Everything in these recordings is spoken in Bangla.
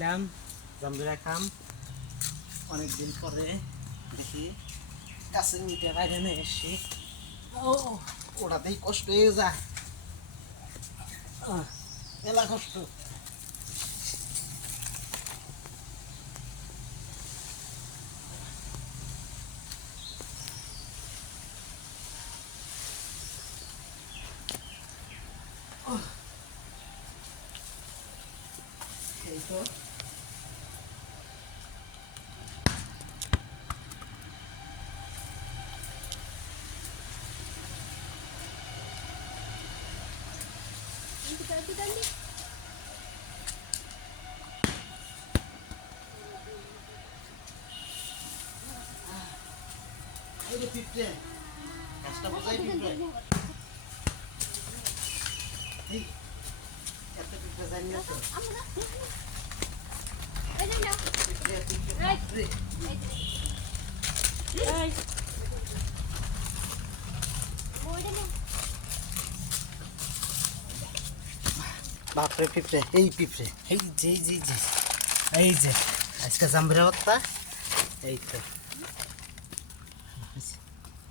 জাম্বিরা খাম অনেকদিন পরে দেখি গাছের মিটে বাইরে নিয়ে এসছি। ওটাতেই কষ্ট হয়ে যায়, মেলা কষ্ট। এই তো পিঁপড়ে গাছটা বোঝাই পিঁপড়ে, এত পিঁপড়ে জানি না তো। বাপরে পিঁপড়ে, এই পিঁপড়ে, এই যে এই যে আজকে জাম্বিরা বক্তা, এই তো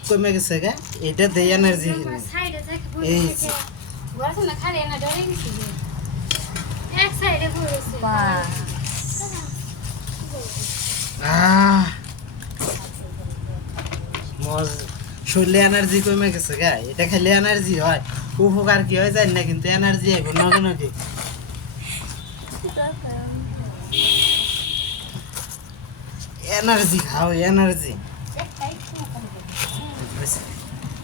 কমে গেছে গা, এটা দেয় এনার্জি। এই যে শরীরে এনার্জি কমে গেছে গা, এটা খেলে এনার্জি হয়। উপকার কি হয় জানি না, কিন্তু এনার্জি আইব নগে নগে। এনার্জি খাও, এনার্জি।